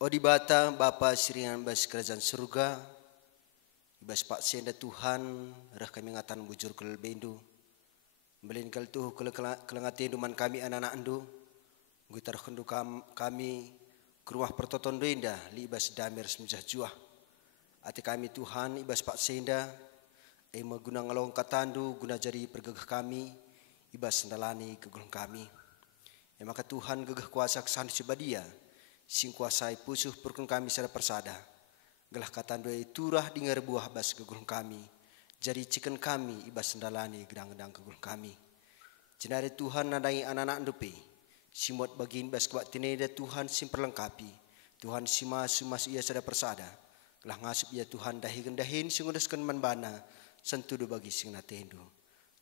O di bata Bapa siringan bas kerajaan surga, ibas pak senda Tuhan, rah kami ngatan bujur kel bendu, belin kal tuh kelengati duman kami anak-anak andu, guitar kendu kami ke rumah pertoton indah, li ibas damir semjah juah, ati kami Tuhan ibas pak senda, ema guna ngalong katandu guna jadi pergegah kami, ibas sendalani kegulung kami, maka Tuhan gegah kuasa kesan sebadia. Sing kuasai pusuh purkun kami sada persada. Gelah katan doa turah dengar buah bas kegulung kami. Jadi ciken kami ibas sendalani gedang-gedang kegulung kami. Jenari Tuhan nadai anak-anak dupe. Simot bagin bas kebak tineda Tuhan sim perlengkapi. Tuhan simas ia sada persada. Gelah ngasup ia Tuhan dahin singudaskan manbana. Sentudu bagi sing natendu.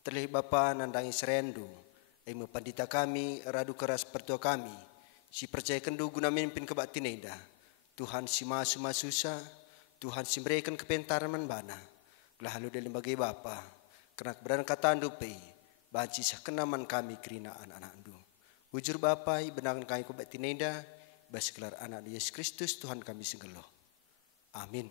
Terlih Bapa nandangi serendu. Emu pandita kami radu keras pertua kami. Si percaya kendu guna memimpin kebak tineda. Tuhan si masuma susah. Tuhan si berikan kepentaran manbana. Gelah halu dalam bagai Bapa. Kena keberadaan kata andupe. Banci sah kenaman kami kerina anak-anak andu. Bujur Bapa benangan kami kebak tineda. Bas gelar anak Yesus Kristus Tuhan kami singgeloh. Amin.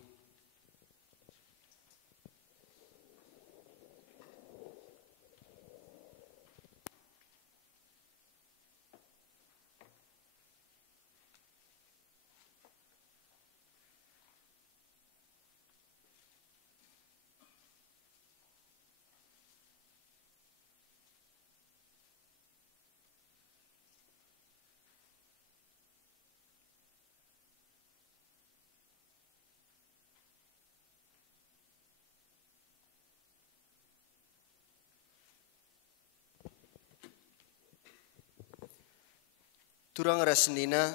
Turang rasnina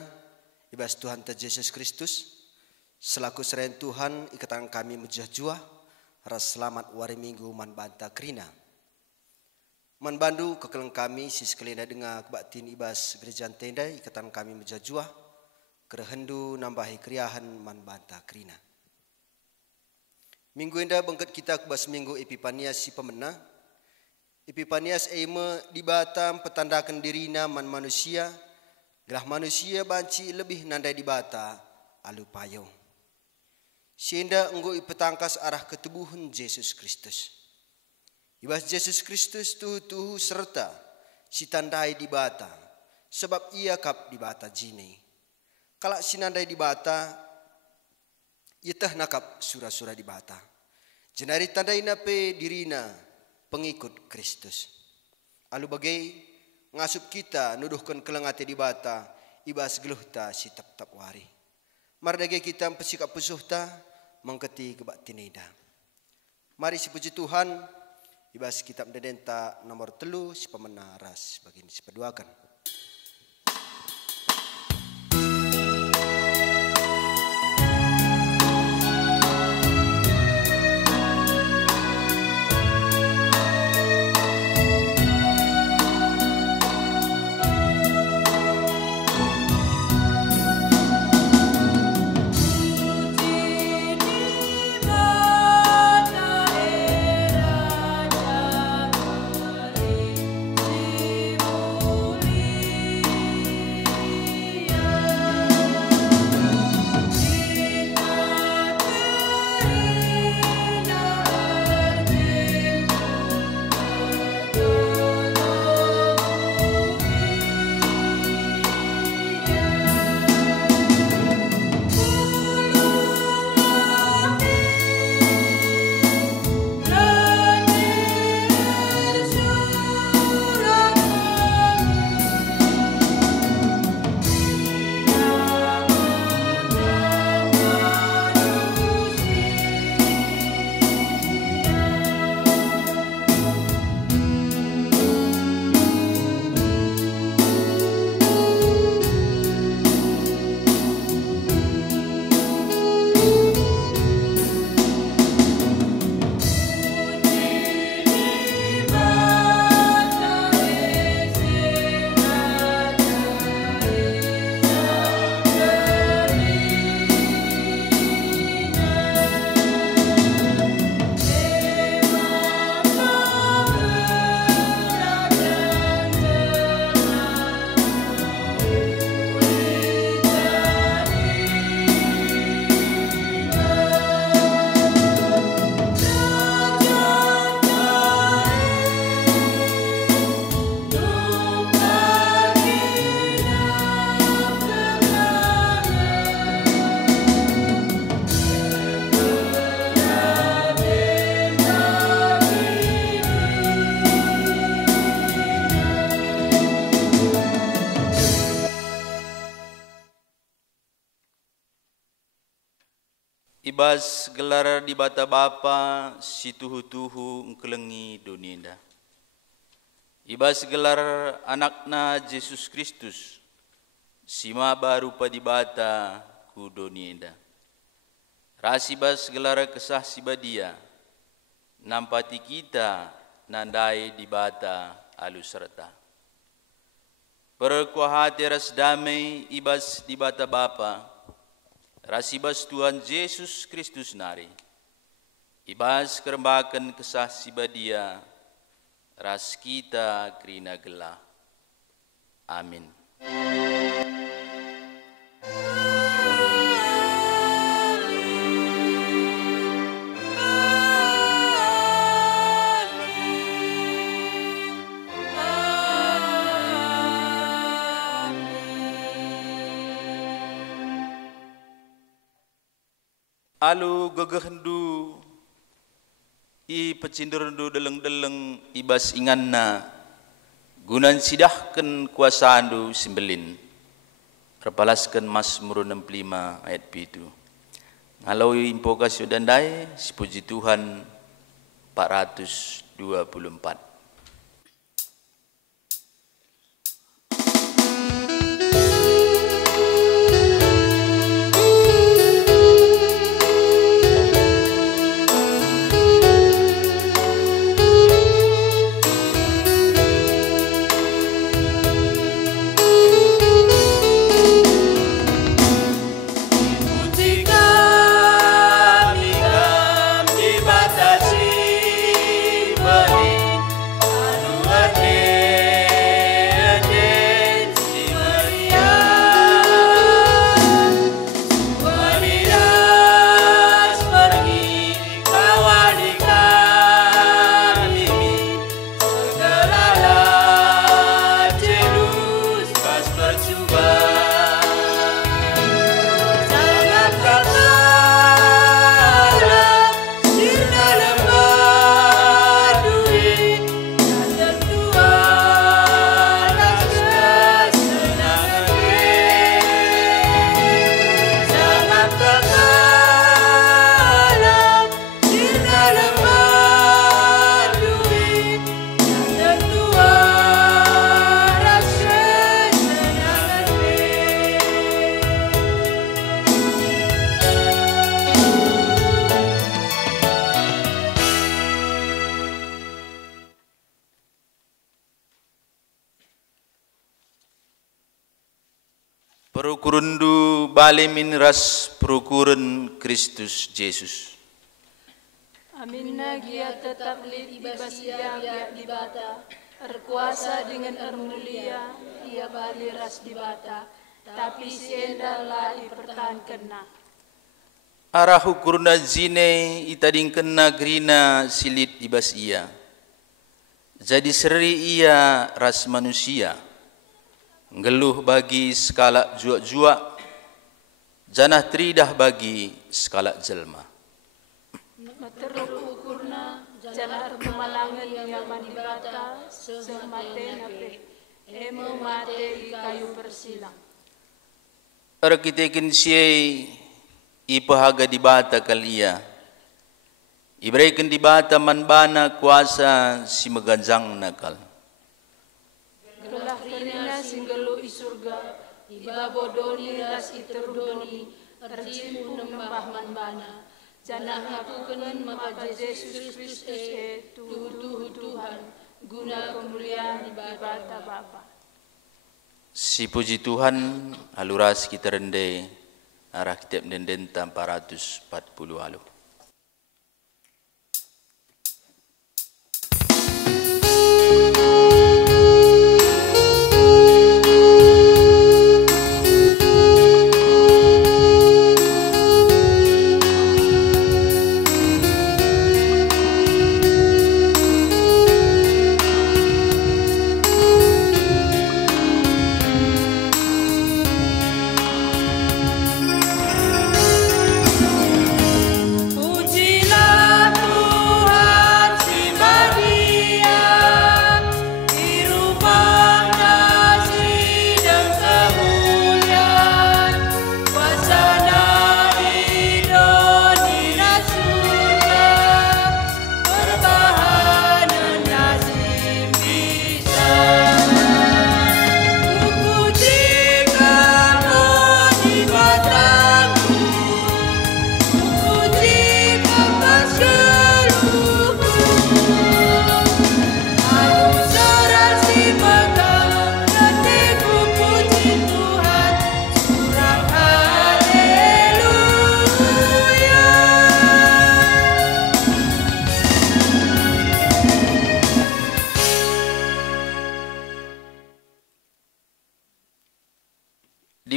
ibas Tuhan ta Yesus Kristus selaku seren Tuhan ikatan kami mejah jua ras selamat wari minggu man banta krina man bandu kekeleng kami sis kelina dengar kebaktin ibas gereja tenda ikatan kami mejah jua kerehendu nambahi kriahan man banta krina minggu indah bengket kita kebas minggu Epipanias si pemena Epipanias eme di Batam petandakan dirina man manusia. Gelah manusia banci lebih nandai di bata alu payung. Sehingga enggo petangkas arah ketubuhan Yesus Kristus. Ibas Yesus Kristus tuhu serta si tandai di bata. Sebab ia kap di bata jini. Kalak si nandai di bata, ia tah nakap surah-surah di bata. Jenari tandai nape dirina pengikut Kristus. Alu bagai ngasup kita nuduhkan kelengati di bata ibas geluhta si tap-tap wari. Mardage kita pesikap pesuhta mengketi kebak tineda. Mari si puji Tuhan ibas kitab dedenta nomor 3 si pemena ras bagini si peduakan. Muli Ibas gelar di bata Bapa si tuhu-tuhu ngkelengi dunia. Ibas gelar anakna Yesus Kristus sima baru pa di bata ku dunia. Rasibas gelar kesah sibadia nampati kita nandai di bata alus serta. Perkuahati ras damai ibas di bata Bapa, rasibas Tuhan Yesus Kristus nari. Ibas kerembakan kesah sibadia, ras kita krina gelah. Amin. Alu gegehendu i pecinderendu deleng-deleng ibas inganna gunan sidahkan kuasaandu simbelin repalaskan Mazmur 65 ayat 7 ngalau impoga syudandai sipuji Tuhan 424. Perukurundu balimin ras perukuran Kristus Yesus. Amin nagia tetap lid ibas yang di bata, erkuasa dengan ermulia, ia bali ras di bata, tapi siendalah dipertahankan. Arah hukurna zine itadingkenna grina silit ibas ia. Jadi seri ia ras manusia. Ngeluh bagi skala juak-juak, janah tridah bagi skala jelma. Materuk ukurna, janah kemalangan yang manibata, semate nape, emo mate kayu persilang. Arkitekin siye ipahaga di bata kalia, ibraikan di bata manbana kuasa si meganjang nakal. Gelah kenina singgelu isurga, ibabodoni ras iterdoni, ercimu nembah manbana. Janah ngakukeun maka Yesus Kristus Tuhan, guna kemuliaan di bata Bapa. Si puji Tuhan, aluras kita rende, arah kitab denden 440 alu.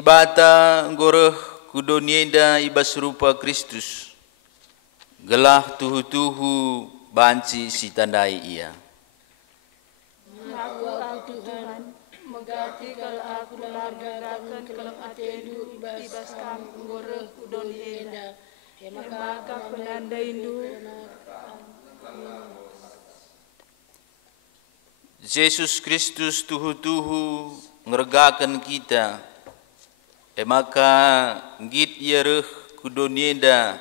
bata goreh kudonienda ibas rupa Kristus. Gelah tuhu-tuhu banci si tandai ia. Aku Tuhan, megati kalau aku largagakan kelam atendu ibas kam goreh kudonienda. Maka penanda indu. Yesus Kristus tuhu-tuhu ngergakan kita. Maka git yereh kudonienda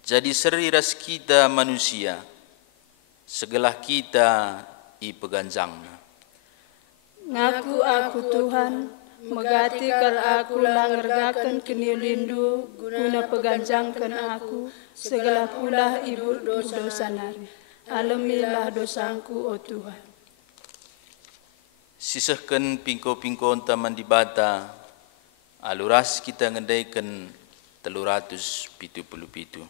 jadi seri ras kita manusia. Segelah kita ipeganjangna. Ngaku aku Tuhan, megati kalau aku langergakan keniulindu guna peganjangkan aku segala pula ibu dosa nari. Alamilah dosaku, oh Tuhan. Sisahkan pingko-pingko taman di bata, aluras kita ngendaikan 377.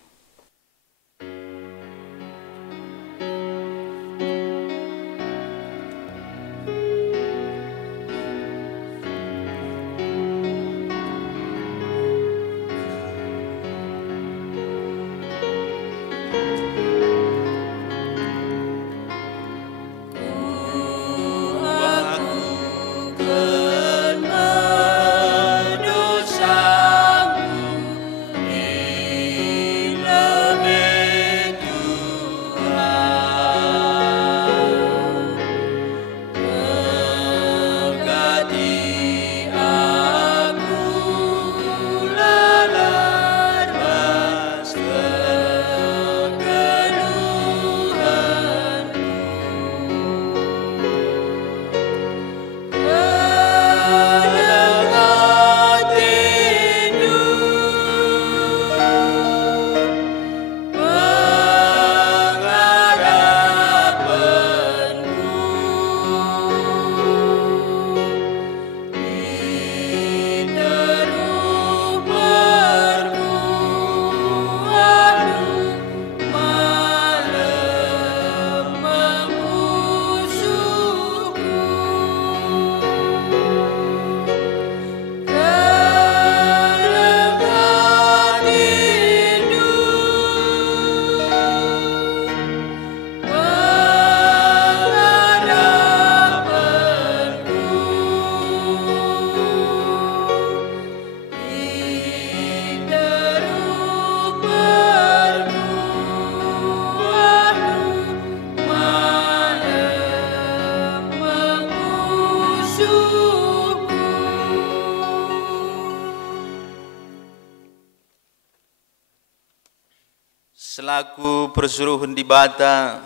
Selaku persuruhan di bata,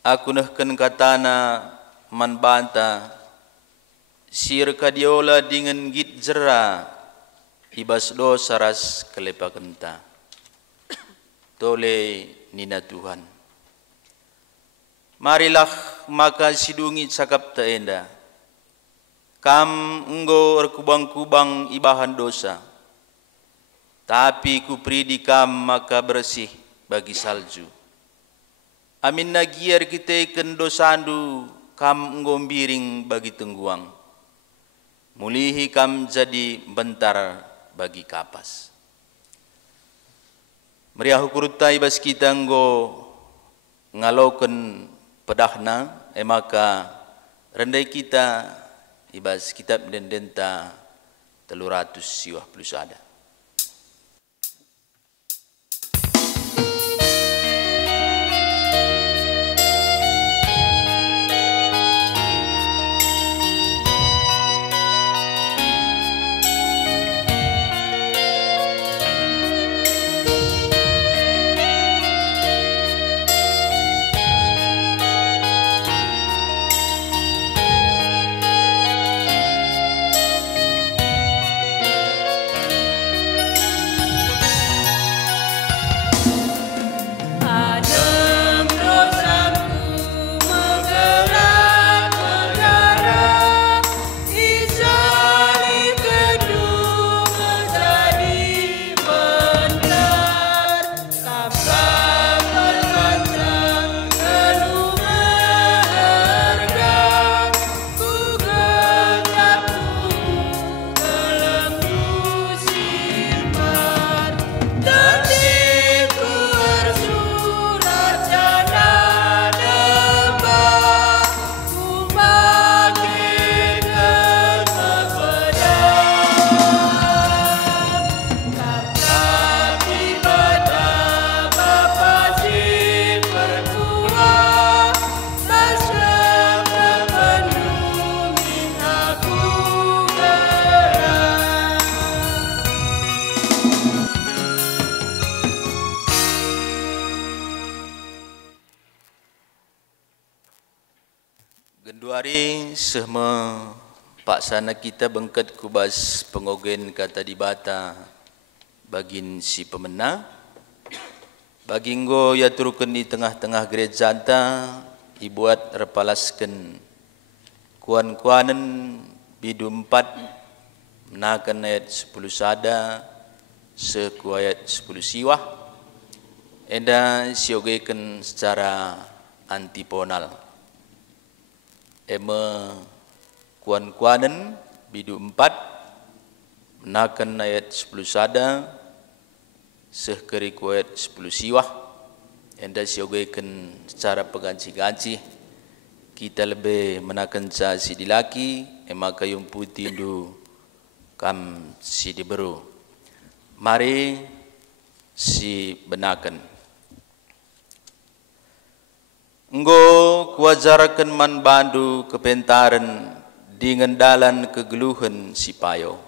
aku nehken katana man banta, sir kadiola dengan git jera, ibas dosa ras kelepakenta. Tole nina Tuhan. Marilah maka sidungi cakap taenda. Kam enggo erkubang-kubang ibahan dosa. Tapi kupri di kam maka bersih bagi salju. Amin nagiar kita ikan dosandu kam ngombiring bagi tengguang. Mulihi kam jadi bentar bagi kapas. Meriah hukurutai bas kita nggo ngalaukan pedahna maka rendai kita ibas kitab dan denta 300 siwah plus ada. Genduari sehma paksana kita bengket kubas pengogen kata di bata bagin si pemena baginggo ya turukan di tengah-tengah gereja ta ibuat repalaskan kuan-kuanen bidu 4 menakan ayat 10 sada seku ayat 10 siwah enda siogekan secara antiponal ema kuan-kuanen bidu 4 menakan ayat 10 sada sekeri ayat 10 siwah enda siogekan secara peganci-ganci kita lebih menakan si dilaki ema kayung putih du kam si diberu mari si benakan enggo kuajarakan man bandu kepentaran dengan dalan kegeluhan si payo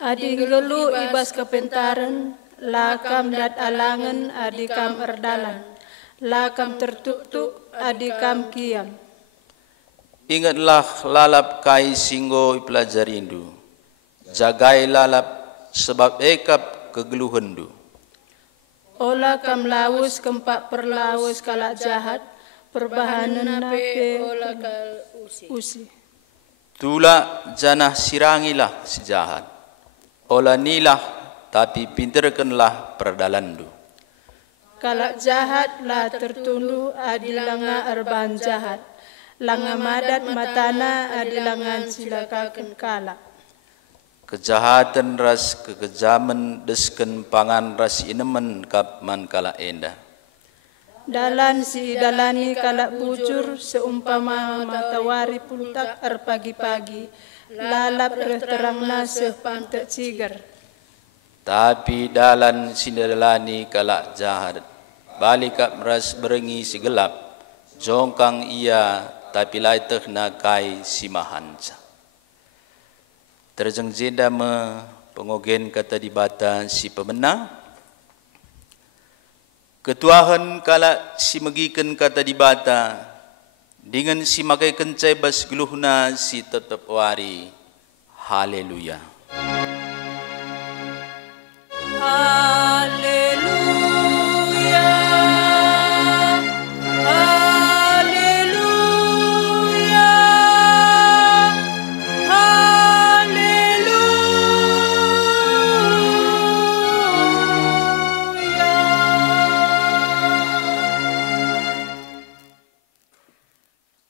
adi gelu ibas kepentaran lakam dat alangan adi kam erdalan lakam tertuk-tuk adi kam kiam. Ingatlah lalap kai singgo ipelajarindu jagai lalap sebab ekap kegeluhandu Ola kam lawus kempak perlawus kalak jahat perbahanan nape ola kal usi. Tula janah sirangilah si jahat ola nilah tapi pinterkanlah perdalandu Kalak jahat lah tertundu adi langa erban jahat langa madat matana adi langan silakakan kalak kejahatan ras kekejaman desken pangan ras inemen kap man kala enda Dalan si dalani kalak bujur seumpama matawari puntak pagi-pagi lalap terangna sepantek cigar tapi dalan sindelani kala jahat balik kap meras berengi si gelap jongkang ia tapi lai tehna kai si mahanca terjeng jenda me pengogen kata di bata si pemena ketuahan kala si megiken kata di bata dengan si makai kencai bas geluhna si tetap wari haleluya Haleluya Haleluya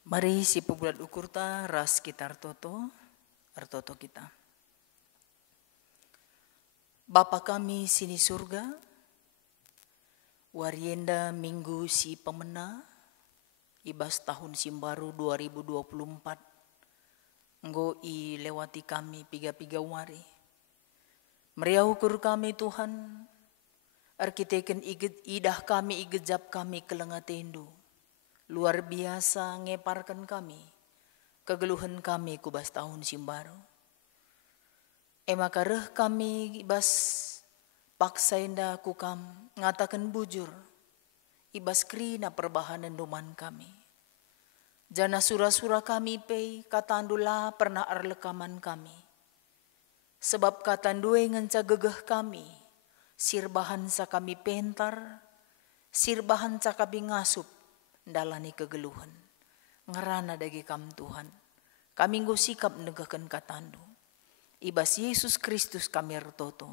Mari si pebulat ukur ta ras kita artoto kita. Bapa kami sini surga, warienda minggu si pemena, ibas tahun simbaru 2024, enggo i lewati kami piga-piga wari. Meriah ukur kami Tuhan, arkiteken idah kami igejap kami kelengatendu. Luar biasa ngeparkan kami, kegeluhan kami kubas tahun simbaru. Emakareh kami ibas paksainda kukam ngatakan bujur, ibas krina perbahanan doman kami. Jana surah-surah kami pei katandula pernah arlekaman kami. Sebab katandue ngenca gegeh kami, sirbahan sa kami pentar, sirbahan sa kami ngasup, dalani kegeluhan. Ngerana dagi kam Tuhan, kami nggo sikap negahkan katandu. Ibas Yesus Kristus kami artoto.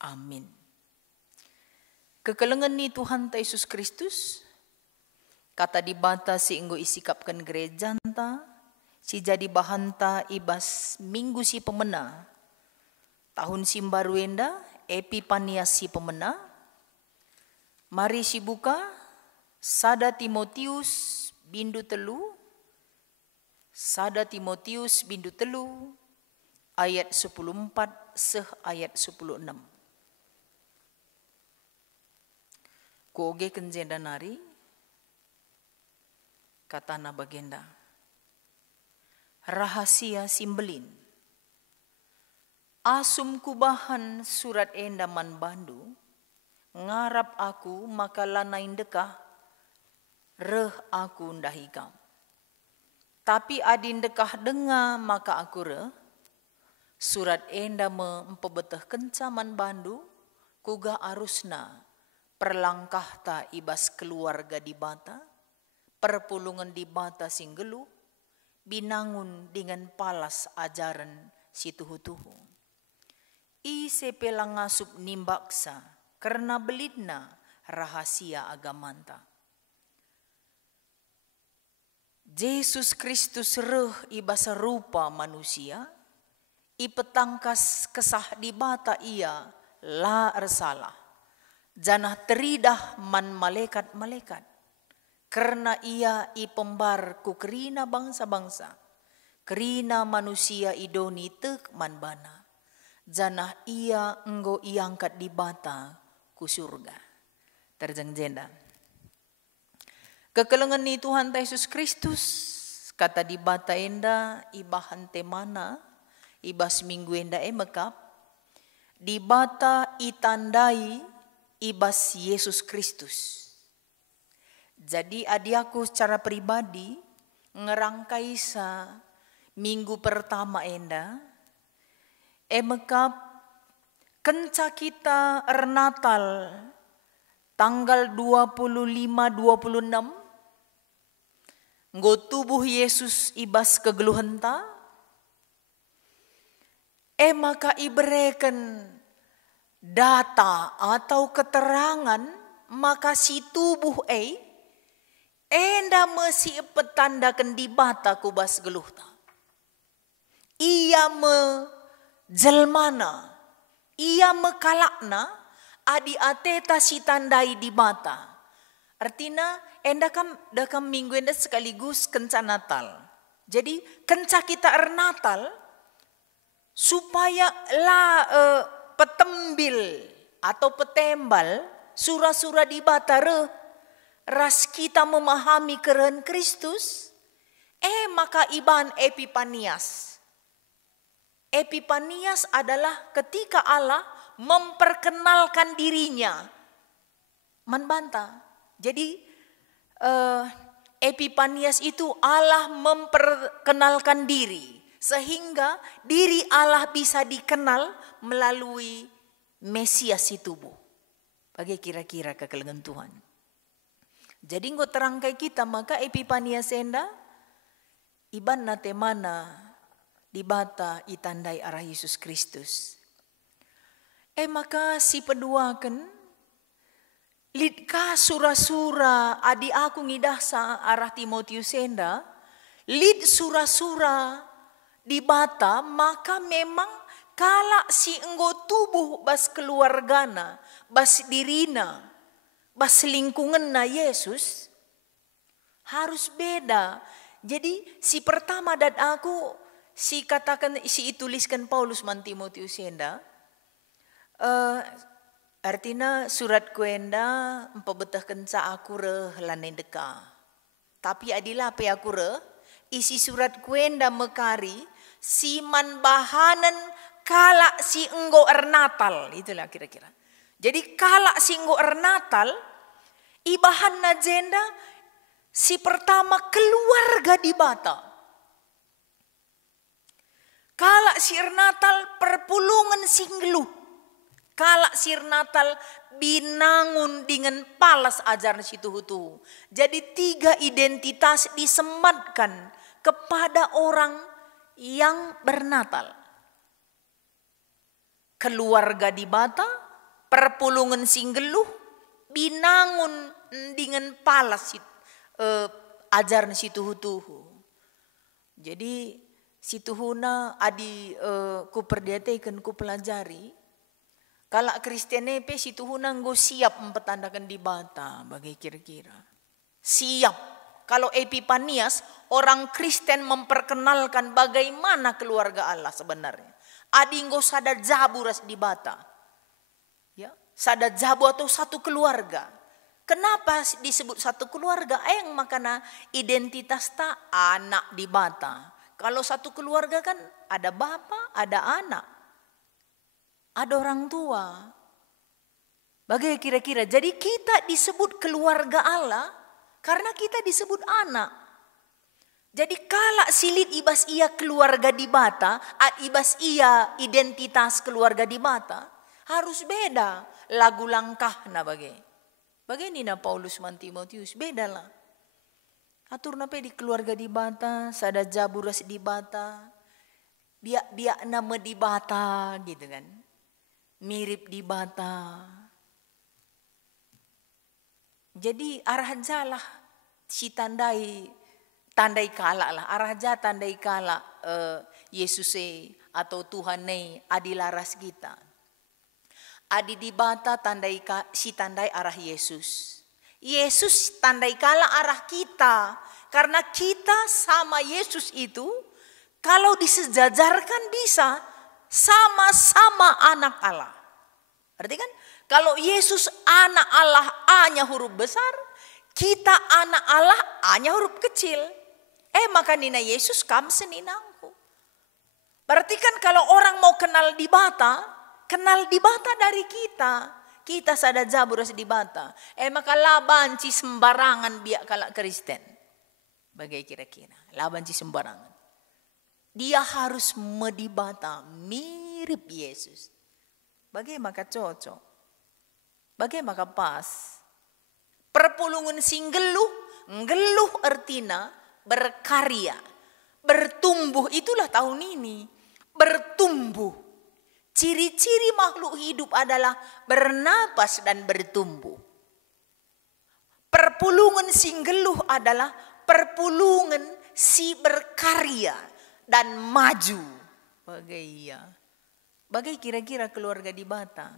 Amin. Kekelengan ni Tuhan ta Yesus Kristus, kata dibata si enggo isikapkan gerejanta, si jadi bahanta ibas minggu si pemena, tahun simbaruenda, epipania si pemena, mari si buka, Sada Timotius bindu telu, ayat 10:4 seh ayat 10:6. Kuoge kenjenda nari katana bagenda. Rahasia simbelin. Asum kubahan surat endaman bandu, ngarap aku maka lanain dekah, reh aku ndahikam. Tapi adin dekah denga maka akure surat enda mempebeteh kencaman bandu kuga arusna perlangkah ta ibas keluarga di bata perpulungan di bata singgelu binangun dengan palas ajaran situhu-tuhu. Ise pelang ngasup nimbaksa karena belidna rahasia agamanta. Yesus Kristus reh ibasa rupa manusia, ipetangkas kesah di bata ia la ersalah. Janah teridah man malaikat-malaikat, karena ia ipembar ku kerina bangsa-bangsa, kerina manusia idoni tek man bana. Janah ia enggo iangkat di bata ku surga. Terjang jenda. Kekelengan ni Tuhan Yesus Kristus kata di bata enda ibahan temana ibas minggu enda emekap di bata itandai ibas Yesus Kristus. Jadi adiaku secara pribadi ngerangkai sa minggu pertama enda emekap kenca kita Natal tanggal 25-26 nggo tubuh Yesus ibas kegeluhenta maka ibereken data atau keterangan maka si tubuh enda mesi petandakan di bata kubas geluhta ia me jelmana ia mekalakna adi ateta si tandai di bata. Artinya endakam minggu enda sekaligus kenca Natal. Jadi kenca kita Natal supaya petembil atau petembal sura-sura di batare ras kita memahami keren Kristus maka iban Epipanias. Epipanias adalah ketika Allah memperkenalkan dirinya. Membantah. Jadi Epipanias itu Allah memperkenalkan diri. Sehingga diri Allah bisa dikenal melalui Mesias si tubuh. Bagi kira-kira kekelengan Tuhan. Jadi nggo terangkai kita maka Epipanias enda iban nate mana di bata itandai arah Yesus Kristus. Maka si peduaken lidka sura-sura adi aku ngidasa arah Timotius enda lid sura-sura di bata maka memang kala si enggo tubuh bas keluargana bas dirina bas lingkungan na Yesus harus beda. Jadi si pertama dan aku si katakan si ituliskan Paulus man Timotius enda artinya surat kuenda empebetah kenca akure lane deka. Tapi adilah pe akure isi surat kuenda mekari siman bahanan kala si enggo Natal itulah kira-kira. Jadi kala si enggo Natal ibahan agenda si pertama keluarga di bata. Kala si Natal perpulungan singgeluh. Kala sir Natal binangun dengan palas ajaran situ-hutu. Jadi 3 identitas disematkan kepada orang yang bernatal. Keluarga di bata, perpulungan singgeluh, binangun dengan palas ajaran situ-hutu. Jadi situhuna adi ku perdiatekan ku pelajari. Kalau Kristen pe situ hunang go siap mempertandakan di bata bagi kira-kira. Siap. Kalau Epipanias orang Kristen memperkenalkan bagaimana keluarga Allah sebenarnya. Adinggo sada jabu ras di bata. Ya, sada jabu atau satu keluarga. Kenapa disebut satu keluarga? Yang makana identitas ta anak di bata. Kalau satu keluarga kan ada bapa, ada anak. Ada orang tua. Bagaimana kira-kira? Jadi kita disebut keluarga Allah karena kita disebut anak. Jadi kala silit ibas ia keluarga di bata, ibas ia identitas keluarga di bata, harus beda lagu langkah na Bagini na Paulus man Timotius, beda lah. Atur na di keluarga di bata, sada jaburas di bata, biak nama di bata gitu kan. Mirip di bata. Jadi arah jalah si tandai kala lah. Arah ja tandai kala Yesus atau Tuhan adilaras kita. Adi di bata si tandai arah Yesus. Yesus tandai kala arah kita. Karena kita sama Yesus itu kalau disejajarkan bisa sama-sama anak Allah. Berarti kan kalau Yesus anak Allah A-nya huruf besar, kita anak Allah A-nya huruf kecil. Maka nina Yesus kam seninangku. Berarti kan kalau orang mau kenal di bata dari kita. Kita sada jaburas di bata. Maka labanci sembarangan biak kalak Kristen. Bagai kira-kira. Labanci sembarangan. Dia harus medibata mirip Yesus. Bagaimana cocok? Bagaimana pas? Perpulungan ngeluh artina berkarya. Bertumbuh itulah tahun ini. Bertumbuh. Ciri-ciri makhluk hidup adalah bernapas dan bertumbuh. Perpulungan ngeluh adalah perpulungan si berkarya dan maju. Bagai kira-kira keluarga di Batam.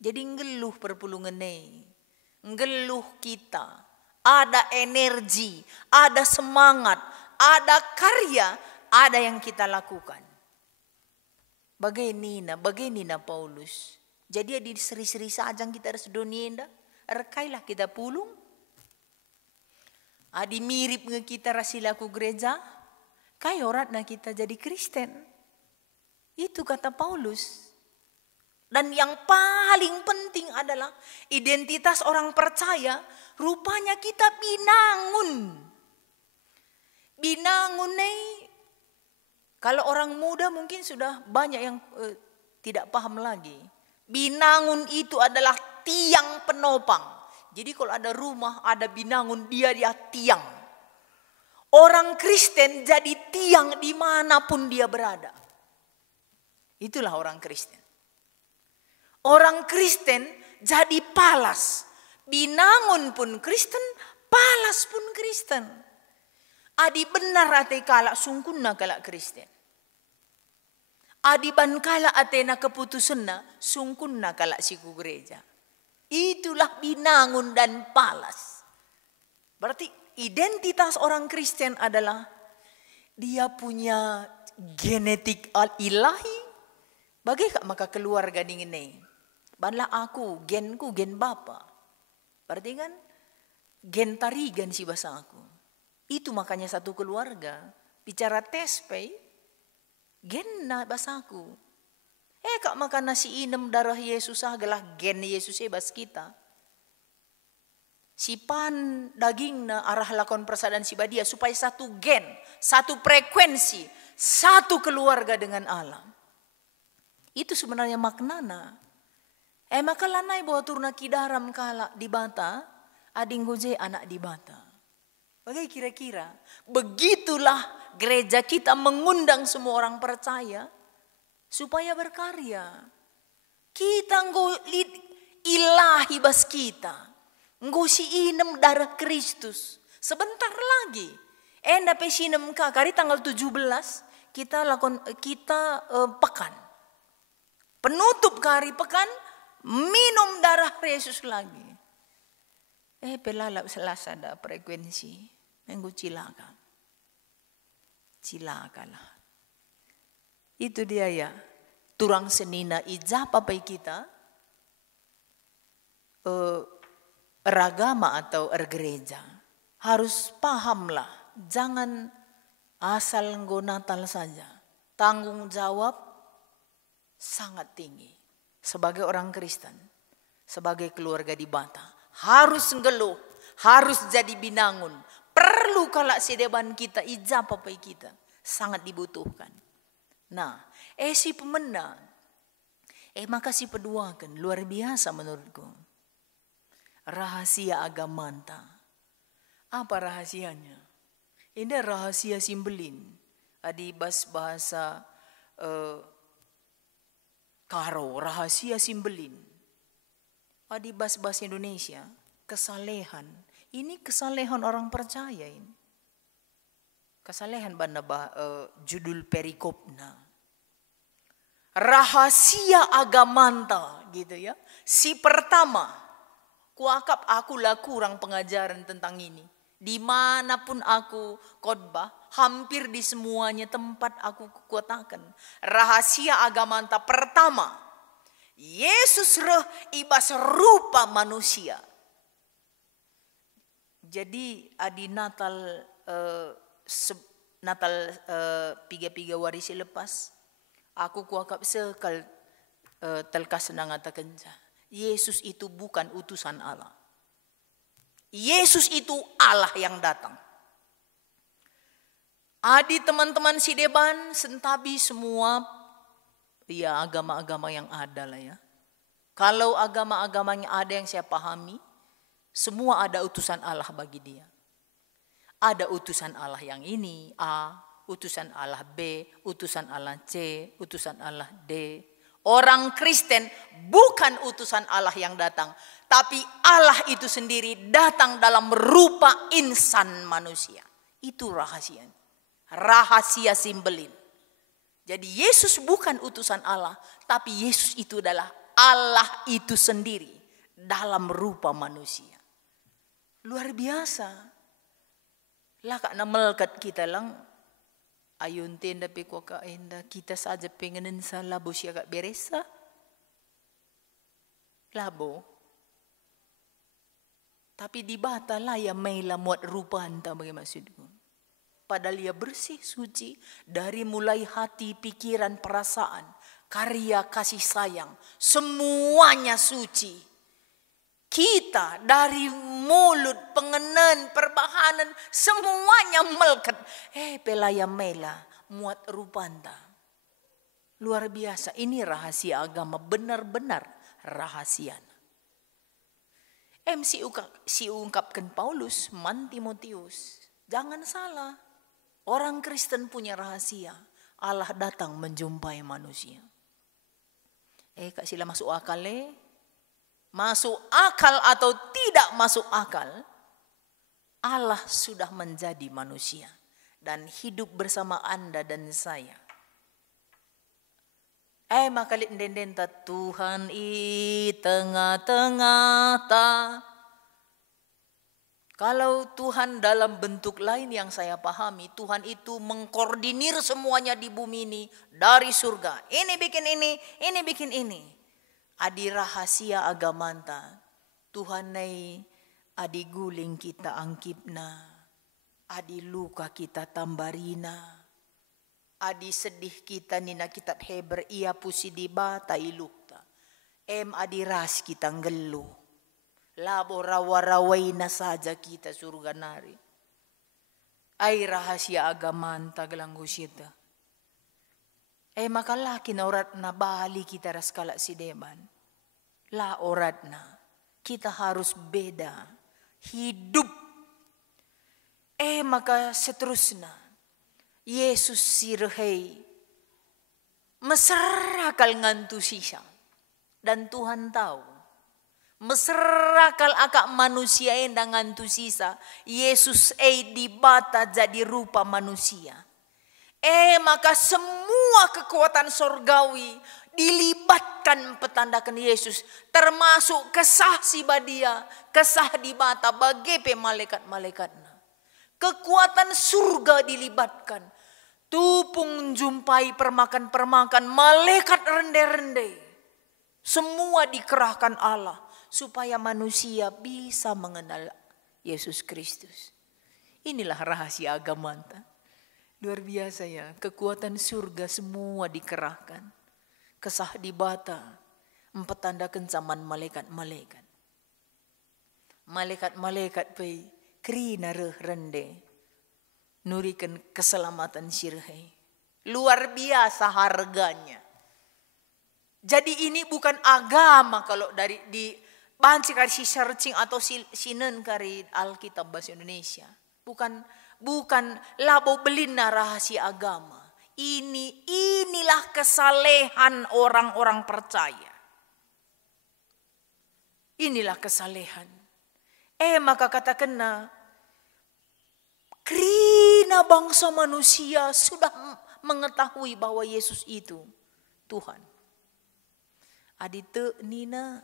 Jadi ngeluh perpulungan ngeluh kita. Ada energi, ada semangat, ada karya, ada yang kita lakukan. Bagai Nina Paulus. Jadi di seri-seri sajang kita harus dunia rekailah kita pulung. Adi mirip nge kita rasilaku gereja. Kayak orang kita jadi Kristen. Itu kata Paulus. Dan yang paling penting adalah identitas orang percaya. Rupanya kita binangun. Binangun kalau orang muda mungkin sudah banyak yang tidak paham lagi. Binangun itu adalah tiang penopang. Jadi kalau ada rumah, ada binangun, dia tiang. Orang Kristen jadi tiang dimanapun dia berada. Itulah orang Kristen. Orang Kristen jadi palas. Binangun pun Kristen, palas pun Kristen. Adi benar ate kalak sungkunna kalak Kristen. Adi ban kalak atena keputusanna sungkunna kalak siku gereja. Itulah binangun dan palas. Berarti identitas orang Kristen adalah dia punya genetik ilahi. Bagaimana maka keluarga dingin banlah aku, genku, gen bapa. Berarti kan gen tarigan si bahasa aku. Itu makanya satu keluarga. Bicara tespe, gen na bahasa aku. Kak makan nasi inem darah Yesus agalah gen Yesus bas kita. Sipan daging na arah lakon persaudaraan si badia supaya satu gen, satu frekuensi, satu keluarga dengan Allah. Itu sebenarnya maknana. Maka lanai bawa turna kidaram kala di bata, ading goje anak di bata. Bagai kira-kira, begitulah gereja kita mengundang semua orang percaya supaya berkarya. Kita ilahi bas kita. Si inem darah Kristus. Sebentar lagi. Enda pesinem kari tanggal 17 kita pekan. Penutup kari pekan minum darah Yesus lagi. Pelalap selasa ada frekuensi. Minggu cilaka. Cilakalah. Itu dia ya. Turang senina ijapa pai kita. Ragama atau gereja. Harus pahamlah. Jangan asal nggo Natal saja. Tanggung jawab sangat tinggi. Sebagai orang Kristen, sebagai keluarga di Bata, harus ngeluh, harus jadi binangun. perlu kalau sedeban kita, ijab apa kita. Sangat dibutuhkan. Nah, si pemenang. Maka si peduakan, luar biasa menurutku. Rahasia agama anta. Apa rahasianya? Ini rahasia simbelin. Adi bahasa Karo, rahasia simbelin. Adi bahasa Indonesia, kesalehan. Ini kesalehan orang percaya ini. Kesalehan banda judul perikopna. Rahasia agamanta gitu ya. Si pertama, kuakap aku lah kurang pengajaran tentang ini. Dimanapun aku khotbah, hampir di semuanya tempat aku katakan. Rahasia agamanta pertama, Yesus ibas rupa manusia. Jadi adi Natal piga-piga warisi lepas, aku kuakap sekal telkas nangatakan Yesus itu bukan utusan Allah. Yesus itu Allah yang datang. Adi teman-teman si Deban sentabi semua ya agama-agama yang ada lah ya. Kalau agama-agama yang ada yang saya pahami, semua ada utusan Allah bagi dia. Ada utusan Allah yang ini A, utusan Allah B, utusan Allah C, utusan Allah D. Orang Kristen bukan utusan Allah yang datang, tapi Allah itu sendiri datang dalam rupa insan manusia. Itu rahasia. Rahasia simbelin. Jadi Yesus bukan utusan Allah, tapi Yesus itu adalah Allah itu sendiri dalam rupa manusia. Luar biasa. Lah kak namelkat kita lang ayun tenda peko ka enda kita saja pengenin sa labo siya kak beresa. Labo. Tapi di bata lah ya may lamuat rupa anta bagi maksudku. Padahal ia bersih suci dari mulai hati, pikiran, perasaan, karya, kasih sayang, semuanya suci. Kita dari mulut, pengenan, perbahanan, semuanya melekat. Pelaya mela, muat rupanta. Luar biasa, ini rahasia agama, benar-benar rahasia. Si ungkapkan Paulus, man Timotius, jangan salah. Orang Kristen punya rahasia. Allah datang menjumpai manusia. Kak sila masuk akal masuk akal atau tidak masuk akal, Allah sudah menjadi manusia dan hidup bersama Anda dan saya. Makalit dendenta Tuhan i tengah-tengah ta. Kalau Tuhan dalam bentuk lain yang saya pahami, Tuhan itu mengkoordinir semuanya di bumi ini dari surga. Ini bikin ini bikin ini. Adi rahasia agamanta. Tuhan nai adi guling kita angkipna. Adi luka kita tambarina. Adi sedih kita nina kitab Heber ia pusi di bata ilukta. Adi ras kita ngelu. Labo rawa-raway na saja kita surga nari. Ay rahasia agamanta gelanggo sita. Maka laki na orat na bali kita raskala si Deban. La orat na. Kita harus beda. Hidup. Maka seterusnya. Yesus sirhei. Masarakal ngantusisa. Dan Tuhan tahu. Masarakal akak manusia yang ngantusisa. Yesus dibata jadi rupa manusia. Maka semua kekuatan sorgawi dilibatkan petandakan Yesus. Termasuk kesah si badia, kesah di bata bagi malaikat-malaikatnya. Kekuatan surga dilibatkan. Tupung jumpai permakan-permakan malaikat rende-rende. Semua dikerahkan Allah supaya manusia bisa mengenal Yesus Kristus. Inilah rahasia agama. Luar biasa ya, kekuatan surga semua dikerahkan. Kesah di bata, mempetandakan zaman malaikat-malaikat. Malaikat-malaikat pe krina reh rende. nurikan keselamatan sirhei. Luar biasa harganya. Jadi ini bukan agama kalau dari di banci kari si searching atau sinen kari Alkitab bahasa Indonesia. Bukan labo belina rahasia agama. Inilah kesalehan orang-orang percaya. Inilah kesalehan. Maka katakanlah, krina bangsa manusia sudah mengetahui bahwa Yesus itu Tuhan. Adite Nina,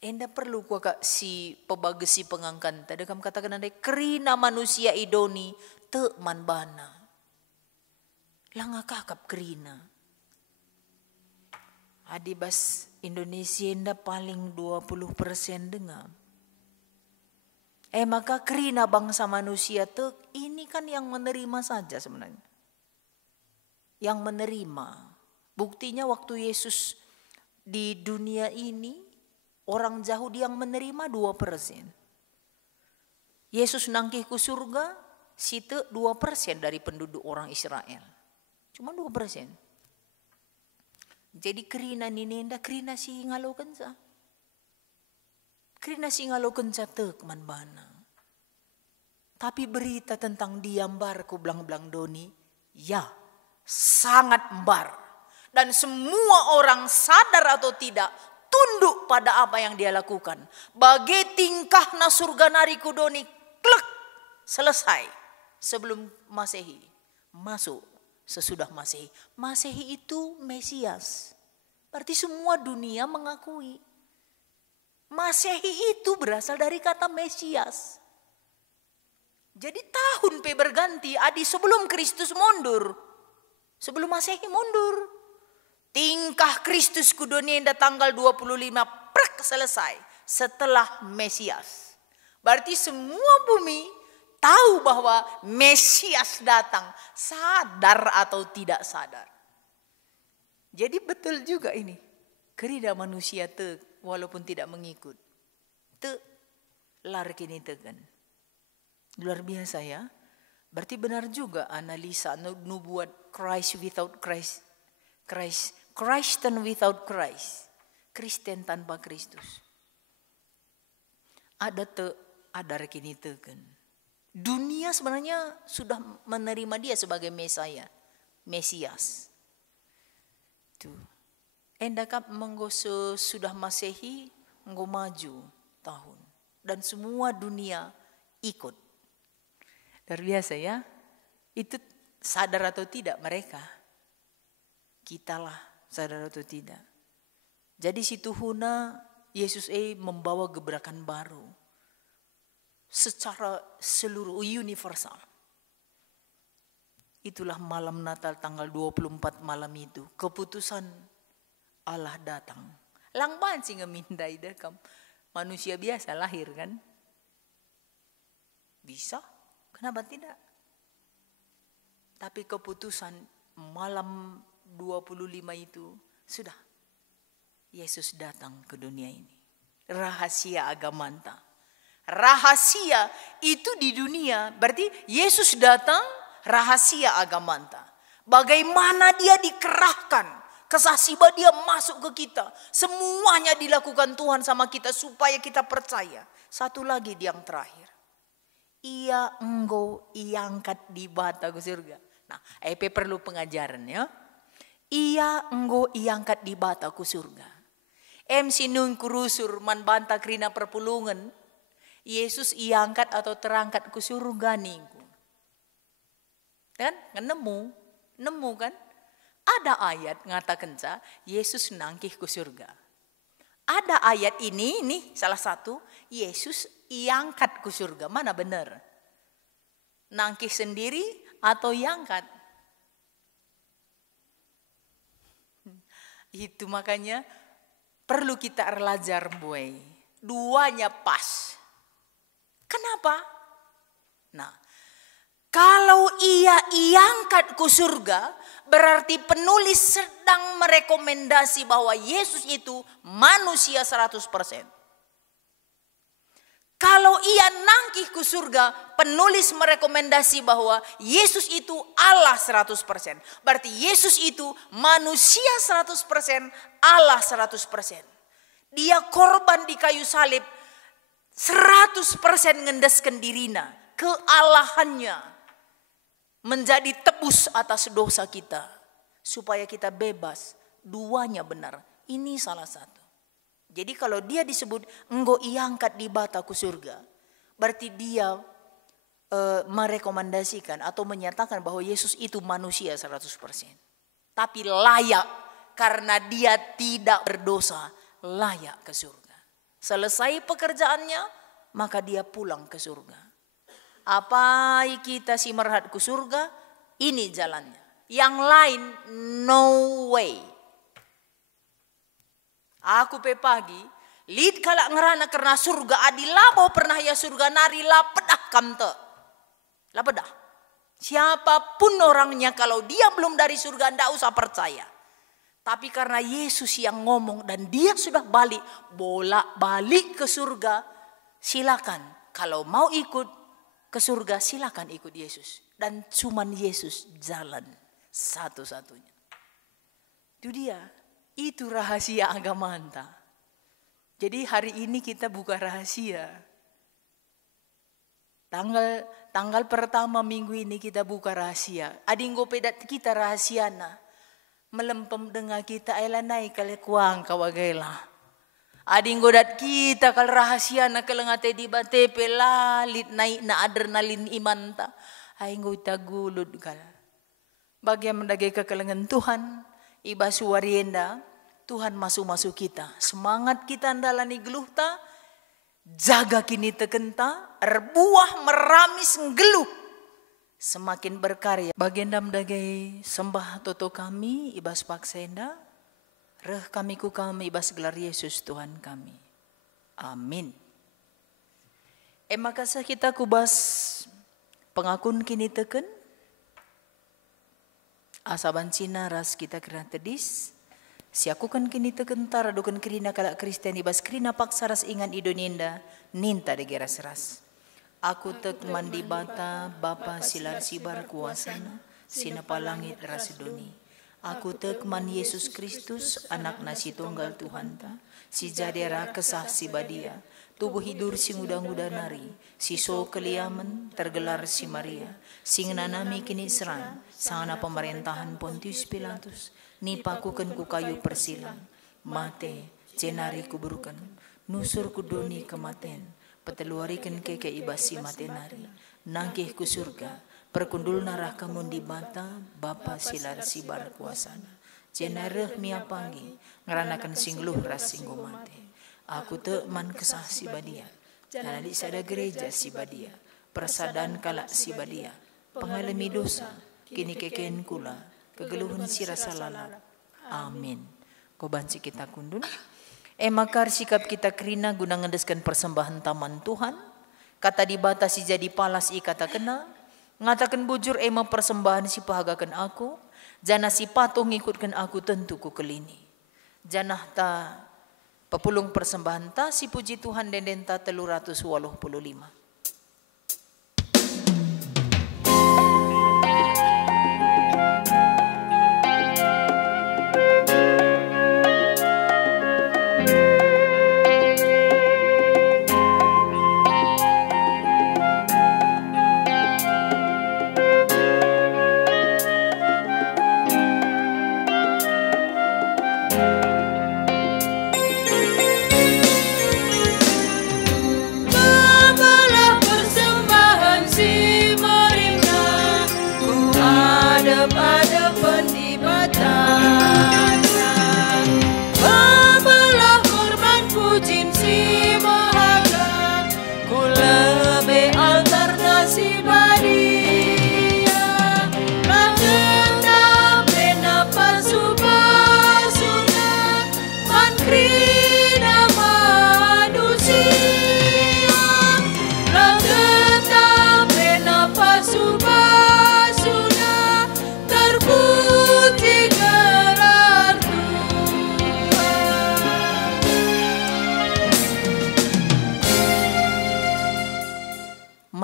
enda perlu kuaka si pebagesi pengangkan. Tadi kamu katakan ada krina manusia idoni te manbana. Langa kakap krina. Adibas Indonesia enda paling 20% dengar. Maka krina bangsa manusia te ini kan yang menerima saja sebenarnya. Yang menerima. Buktinya waktu Yesus di dunia ini, orang Yahudi yang menerima 2%. Yesus nangkih ke surga, situ 2% dari penduduk orang Israel. Cuma 2%. Jadi kerina ninenda, kerina si ngalo kenca. Kerina si ngalo kenca tek manbana. Tapi berita tentang dia mbar ku belang-belang doni, ya sangat mbar. Dan semua orang sadar atau tidak tunduk pada apa yang dia lakukan. Bagai tingkah na surga nari kudoni, klek, selesai. Sebelum Masehi, masuk sesudah Masehi. Masehi itu Mesias. Berarti semua dunia mengakui. Masehi itu berasal dari kata Mesias. Jadi tahun berganti, sebelum Kristus mundur. Sebelum Masehi mundur. Tingkah Kristus kudonienda tanggal 25 selesai setelah Mesias. Berarti semua bumi tahu bahwa Mesias datang, sadar atau tidak sadar. Jadi betul juga ini. Kerida manusia te walaupun tidak mengikut. Te lar kini tegan. Luar biasa ya. Berarti benar juga analisa nubuat Christ without Christ. Christian without Christ. Kristen tanpa Kristus. Ada rekini tegan. Dunia sebenarnya sudah menerima dia sebagai Mesias. Tuh. Endakap menggoso sudah Masehi, enggo maju tahun. Dan semua dunia ikut. Luar biasa ya. Itu sadar atau tidak mereka. Kitalah sadar atau tidak. Jadi situ huna Yesus membawa gebrakan baru. Secara seluruh universal. Itulah malam Natal tanggal 24 malam itu. Keputusan Allah datang. Lang banci ngemindai dekam. Manusia biasa lahir kan. Bisa. Kenapa tidak? Tapi keputusan malam 25 itu sudah. Yesus datang ke dunia ini. Rahasia agamanta. Rahasia itu di dunia. Berarti Yesus datang rahasia agamanta. Bagaimana dia dikerahkan. Kesasiba dia masuk ke kita. Semuanya dilakukan Tuhan sama kita supaya kita percaya. Satu lagi yang terakhir. Ia engkau iangkat di bata ke surga. Nah, EP perlu pengajaran ya. Ia engkau iangkat di bata ku surga. MC nun kurusur man banta krina perpulungan. Yesus iangkat atau terangkat ku surga ningku. Kan? Nemu kan? Ada ayat ngatakan Yesus nangkih ku surga. Ada ayat ini salah satu Yesus iangkat ku surga. Mana benar? Nangkih sendiri atau iangkat? Itu makanya perlu kita belajar boy. Duanya pas. Kenapa? Nah, kalau ia iangkat ke surga, berarti penulis sedang merekomendasi bahwa Yesus itu manusia 100%. Kalau ia nangkih ke surga, penulis merekomendasi bahwa Yesus itu Allah 100%. Berarti Yesus itu manusia 100%, Allah 100%. Dia korban di kayu salib 100% ngendeskan dirina, kealahannya menjadi tebus atas dosa kita. Supaya kita bebas, duanya benar. Ini salah satu. Jadi kalau dia disebut engkau iangkat di bata ku surga, berarti dia merekomendasikan atau menyatakan bahwa Yesus itu manusia 100%. Tapi layak karena dia tidak berdosa, layak ke surga. Selesai pekerjaannya, maka dia pulang ke surga. Apa kita si merhat ke surga? Ini jalannya. Yang lain no way. Aku pe pagi, lid kalak ngerana karena surga adi labo pernah ya surga nari lapedah kamte. Lapedah. Siapapun orangnya kalau dia belum dari surga ndak usah percaya. Tapi karena Yesus yang ngomong dan dia sudah balik, bolak-balik ke surga, silakan. Kalau mau ikut ke surga silakan ikut Yesus. Dan cuman Yesus jalan satu-satunya. Itu dia. Itu rahasia agama anta. Jadi hari ini kita buka rahasia. Tanggal pertama minggu ini kita buka rahasia. Adinggo pedat kita rahasiana. Melempem dengar kita elanai kale kuang kawagela. Adinggo dat kita kal rahasiana kelengate di batepe lalit naik na adrenalin imanta. Ainggo tagulud kal. Bagian mendagai kekelengan Tuhan. Iba suwarienda, Tuhan masuk-masuk kita. Semangat kita andalani geluhta, jaga kini tekenta, erbuah meramis ngeluh. Semakin berkarya. Bagian dagai sembah toto kami, ibas paksenda, reh kami ku kami ibas gelar Yesus Tuhan kami. Amin. Makasih kita kubas pengakun kini teken. Asaban Cina ras kita kena tedis. Siakukan kini tekentar adukan kerina kalak Kristen ibas kerina paksa ras ingan idonenda ninta de geras ras. Aku tek mandi bata bapa silar sibar kuasana sinapa langit ras doni. Aku tek man Yesus Kristus anak nasi tunggal Tuhan ta. Si jadera kesah si badia. Tubuh hidur sing udah-udah nari. Si so keliaman tergelar si Maria. Sing nanami kini serang. Sangana pemerintahan Pontius Pilatus. Nipakukan ku kayu persilang. Mate cenari kuburukan. Nusur ku doni kematen. Peteluarikan keke ibasi mate nari. Nangkih ku surga. Perkundul narah kamun di bata. Bapa silar sibar kuasana. Cenareh miapangi. Ngeranakan singluh ras singgo mate. Aku te man kesah si badia. Dan di sada gereja si badia. Persadaan kalak si badia. Pengalami dosa. Kini keken kula. Kegeluhan si rasa lalat. Amin. Kau banci kita kundun. Makar sikap kita kerina guna ngedeskan persembahan taman Tuhan. Kata dibatasi jadi palas kata kena. Ngatakan bujur persembahan si pahagakan aku. Jana si patung ngikutkan aku tentu ku kelini. Janah ta pepulung persembahan ta si puji Tuhan dendenta 385.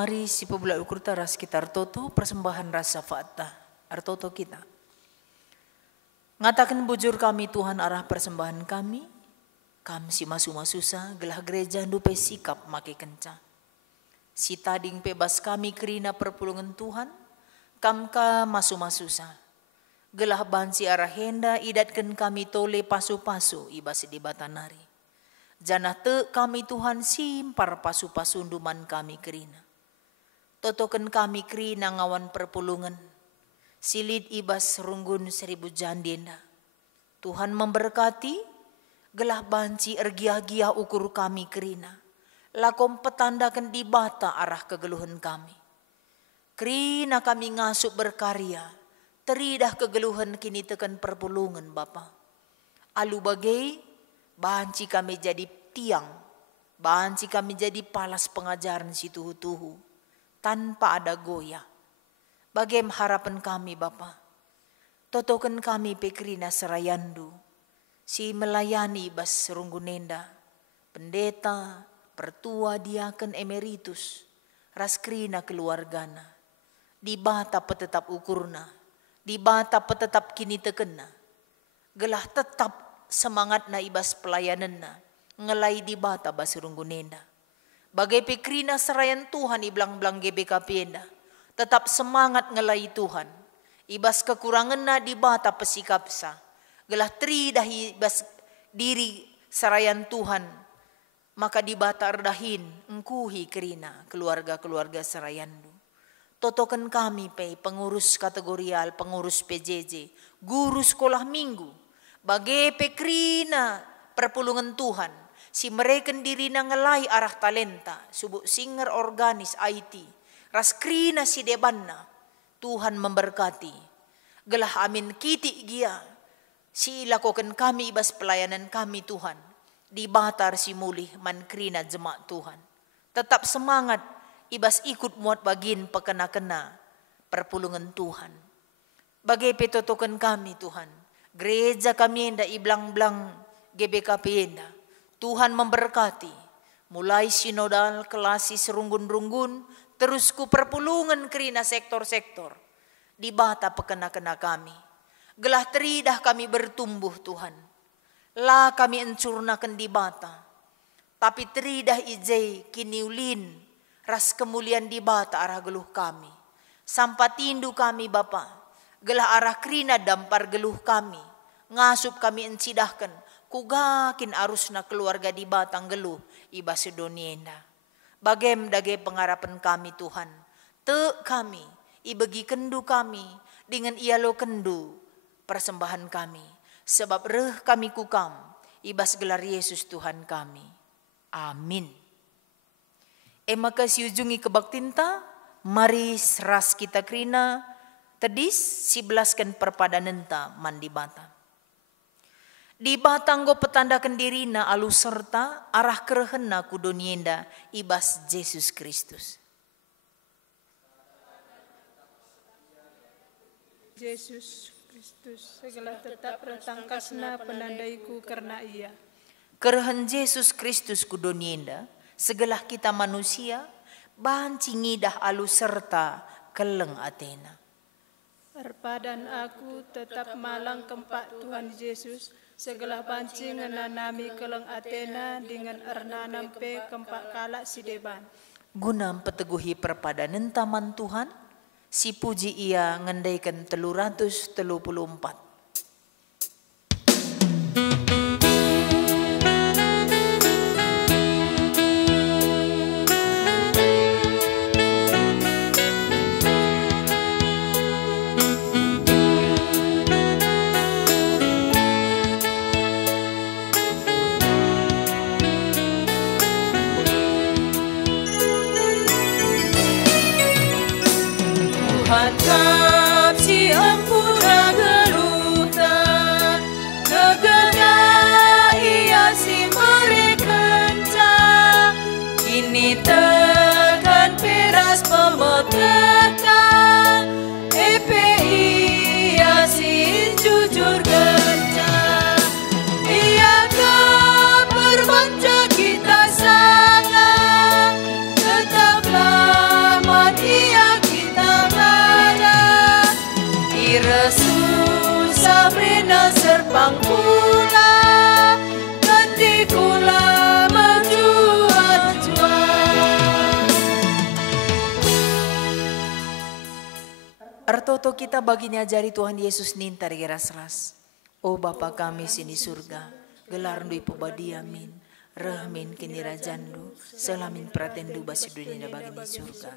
mari si pebula ukur taras kita artoto persembahan rasa fatah artoto kita. Ngatakan bujur kami Tuhan arah persembahan kami si masu-masusa gelah gereja dupe sikap make kenca. Si tading bebas kami kerina perpulungan Tuhan, kamka masu-masusa. Gelah bansi arah henda idatkan kami tole pasu-pasu ibas di batanari. Janah te kami Tuhan simpar pasu-pasu duman kami kerina. Totoken kami kerina ngawan perpulungan. Silid ibas runggun 1000 jandenda. Tuhan memberkati, gelah banci ergiah-giah ukur kami kerina. Lakom petandakan di bata arah kegeluhan kami. Kerina kami ngasuk berkarya. Teridah kegeluhan kini tekan perpulungan Bapa. Alu bagai, banci kami jadi tiang. Banci kami jadi palas pengajaran si tuhu-tuhu. Tanpa ada goyah. Bagaim harapan kami Bapa. Totokan kami pekrina serayandu. Si melayani bas serunggunenda. Pendeta, pertua diaken emeritus. Raskrina keluargana. Di bata petetap ukurna. Di bata petetap kini tekena. Gelah tetap semangat na ibas pelayananna. Ngelai di bata bas serunggunenda. Bagai pekrina serayan Tuhan iblang-blang GBKP enda. Tetap semangat ngelai Tuhan. Ibas kekurangan na di bata pesikapsa. Gelah teridah ibas diri serayan Tuhan. Maka di bata erdahin engkuhi kerina keluarga-keluarga serayandu. Totokan kami pengurus kategorial, pengurus PJJ, guru sekolah minggu. Bagai pekrina perpulungan Tuhan. Si mereka dirina ngelai arah talenta. Subuk singer organis IT. Raskrina si debanna. Tuhan memberkati. Gelah amin kiti gia. Si lakukan kami ibas pelayanan kami Tuhan. Di batar si mulih mankrina jemaat Tuhan. Tetap semangat. Ibas ikut muat bagin pekena-kena perpulungan Tuhan. Bagai petotokan kami Tuhan. Gereja kami enda iblang-blang GBKP enda. Tuhan memberkati. Mulai sinodal kelasi serunggun-runggun. Terus ku perpulungan kerina sektor-sektor. Di bata pekena-kena kami. Gelah teridah kami bertumbuh Tuhan. La kami encurnakan di bata. Tapi teridah ijai kiniulin. Ras kemuliaan di bata arah geluh kami. Sampai tindu kami Bapa. Gelah arah kerina dampar geluh kami. Ngasup kami encidahkan. Kugakin arusna keluarga di batang geluh. Iba sedonienda. Bagem dage pengarapan kami Tuhan. Te kami. Ibagi kendu kami. Dengan ialo kendu. Persembahan kami. Sebab reh kami kukam. Ibas gelar Yesus Tuhan kami. Amin. Maka siujungi kebaktinta, mari ras kita krina, tedis sibelaskan perpadanenta mandi bata. Di batanggo petandakan dirina alu serta arah kerehena kudonienda ibas Yesus Kristus. Yesus Kristus segala tetap retangkasna penandaiku karena ia. Kerehen Yesus Kristus kudonienda. Segelah kita manusia, banci ngidah alu serta keleng Athena. Perpadan aku tetap malang kempak Tuhan Yesus, segelah banci ngenanami keleng Athena dengan ernanam pe kempak kalak si deban. Gunam peteguhi perpadanan taman Tuhan, si puji ia ngendaikan 334. Tuhan kap si ampura geluta, negara ia si merekenca, kini tekan peras pemoteta, EPI ia si jujur genca, ia kap berbangsa kita sangat, tetaplah Artoto kita baginya jari Tuhan Yesus nintar geras-ras. O Bapa kami sini surga, gelar ndui pebadi amin. Rahmin kini rajandu, selamin pratendu basi dunia bagini surga.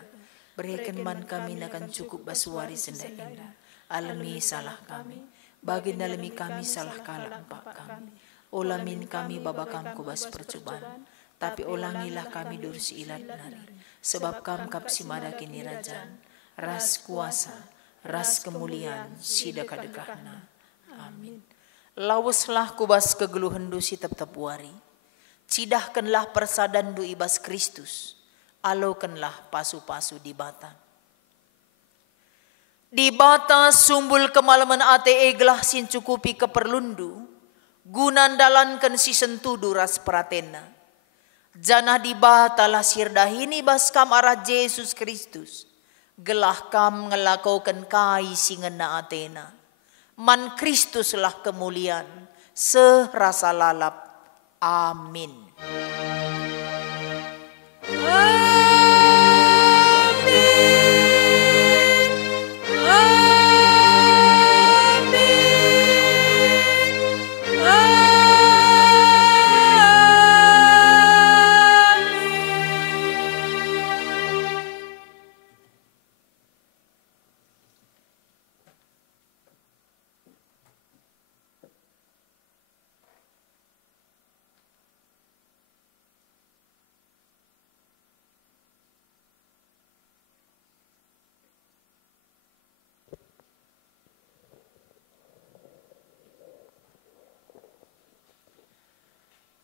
Berikan man kami nakan cukup basuari senda indah. Alami salah kami, bagi nalami kami salah kalah empat kami. Olamin kami babakam kubas percobaan, tapi ulangilah kami dursi ilat nari. Sebab kam kapsi mada kini rajan, ras kuasa, ras kemuliaan, sida kadekahna. Amin. Lawuslah kubas kegeluhan dusi tetap wari. Cidahkanlah persadandu ibas Kristus. Alokanlah pasu-pasu di bata. Di bata sumbul kemalaman ate eglah sin cukupi keperlundu. Gunan dalankan si sentudu ras pratena. Janah di bata lah sirdahini bas kam arah Yesus Kristus. Gelah kam ngelakaukan kai singena atena. Man Kristus lah kemuliaan. Serasa lalap. Amin.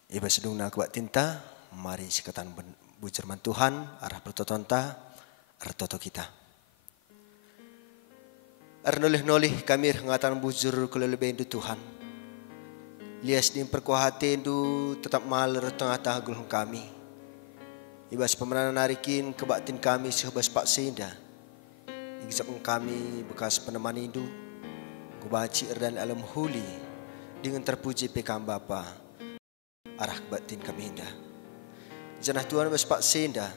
Iba sedung na kuat tinta, mari sikatan bujerman Tuhan, arah bertotonta, arah toto kita. Nolih kami ngatan bujur kelebih du Tuhan. Lias di perkuahati du tetap maler tengah-tengah gulung kami. Ibas pemenanan narikin kebatin kami sehebas Pak Senda. Igisap kami bekas peneman indu, kubaci erdan alam huli, dengan terpuji pekam Bapa. Arah batin kami indah. Janah Tuhan bas Pak Senda.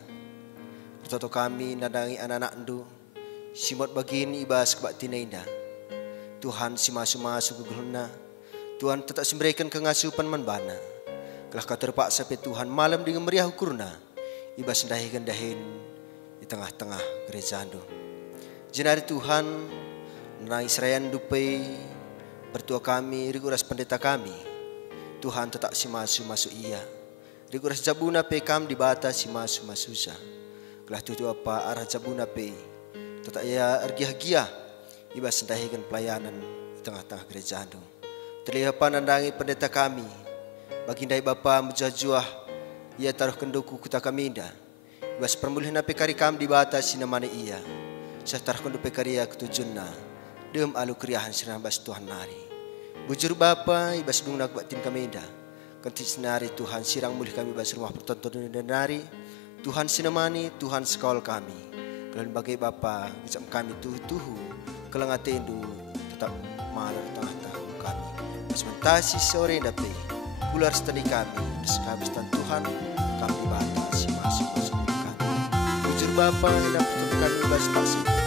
Bertoto kami nadangi anak-anak ndu. Simot bagini ibas kebatin indah. Tuhan si masu-masu gugulna. Tuhan tetap memberikan kengasupan manbana. Kelah kau terpaksa pe Tuhan malam dengan meriah ukurna. Ibas dahin-dahin di tengah-tengah gereja ndu. Jenari Tuhan menang Israel dupai bertua kami riguras pendeta kami. Tuhan tetap si masuk ia. Riguras jabuna pe kam di bata si masuk sa. Kelah tutu apa arah jabuna pe. Tetap ia ergiah-giah. Iba sendahikan pelayanan di tengah-tengah gereja anu. Terlihat pandangi pendeta kami. Bagindai Bapa mujajuah. Ia taruh kenduku kuta kami indah. Iba sepermulihan pe kari kam di bata si namanya ia. Saya taruh kendu pe kari ia ketujunna. Dem alu kriahan sirah bas Tuhan nari. Bujur Bapa, ibas dung nak batin kami dah. Kanti senari Tuhan sirang mulih kami bas rumah pertontonan dan nari. Tuhan sinemani, Tuhan sekolah kami. Kalau bagai Bapa, bisam kami tuhu kelengatendu tetap malar tengah-tengah kami. Sementasi sore dape, ular setani kami, sekabistan Tuhan kami batasi masuk kami. Bujur Bapa, dapat kami bas pasir.